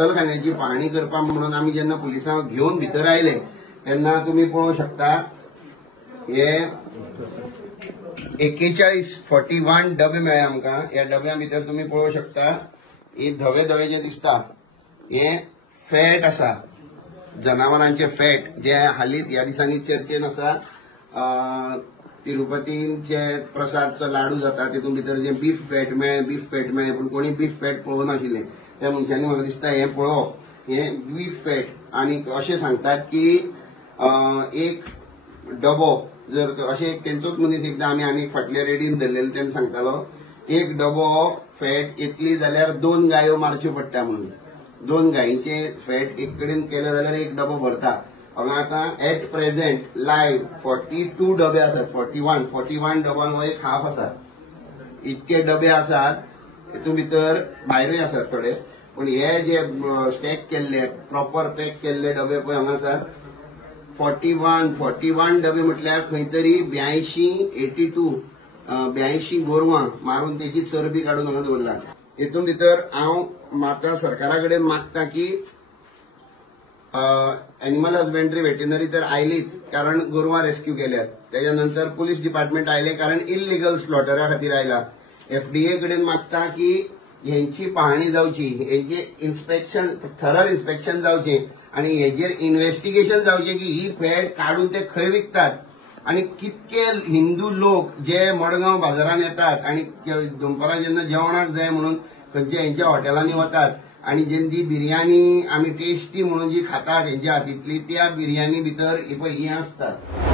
कत्तलखान्याची पाहणी करपा म्हणून आमी जेन्ना पुलिसांक घेवन भितर आयले तेन्ना तुम्ही पळोवंक शकता हे 41 डबे मेळ्ळे आमकां. ह्या डब्या भितर तुम्ही पळोवंक शकता हे धवे धवे जे दिसता हे फॅट आसा, जनावरांचे फॅट जे हालींच ह्या दिसांनी चर्चेन आसा. तिरुपतीचे प्रसादचो लाडू जाता तेतून भितर जे बीफ फॅट मेळ्ळे पूण कोणी बीफ फॅट पळोवंक नाशिल्ले. त्या मनशांनी म्हाका दिसता हे पळोवप हे बीफ फॅट. आनी अशें सांगतात की एक डबो जर अशें तेंचोच मनीस एकदां आमी आनी फाटल्या रेडीन धरलेलो तेन्ना सांगतालो एक डबो फॅट येतली जाल्यार 2 गायो मारच्यो पडटा म्हणून. 2 गायीचे फॅट एक कडेन केले जाल्यार एक डबो भरता. हांगा आतां एट प्रेझेंट लायव्ह 42 डबे आसात. 41 डबान हो एक हाफ आसा. इतके डबे आसात. तेतून भितर भायरूय आसात थोडे, पूण हे जे स्टॅक केल्ले प्रॉपर पॅक केल्ले डबे पळय हांगा आसात 41 डबे म्हटल्यार खंय तरी 82 गोरवां मारून तेची चरबी काडून हांगा दवरला. हेतून भितर हांव म्हाका सरकारा कडेन मागता की एनिमल हजबेंड्री वेटनरी तर आयलीच कारण गोरवां रेस्क्यू केल्यात. त्याच्या नंतर पुलीस डिपार्टमेंट आयले कारण इल्लिगल स्लॉटरा खातीर आयला. FDA कडेन मागता की हेंची पाहणी जावची, हेजे इन्स्पेक्शन थरर इन्स्पेक्शन जावचे आणि हेजेर इन्व्हेस्टिगेशन जावचे की ही फॅट काढून ते खंय विकतात आणि कितके हिंदू लोक जे मडगांव बाजारात येतात आणि दनपारां जेन्ना जेवणाक जाय म्हणून खंयच्या हेंच्या हॉटेलांनी वतात आणि जेन्ना बिर्याणी आमी टेस्टी म्हणून जी खातात हेंच्या हातींतली त्या बिर्याणी भितर ही आसतात.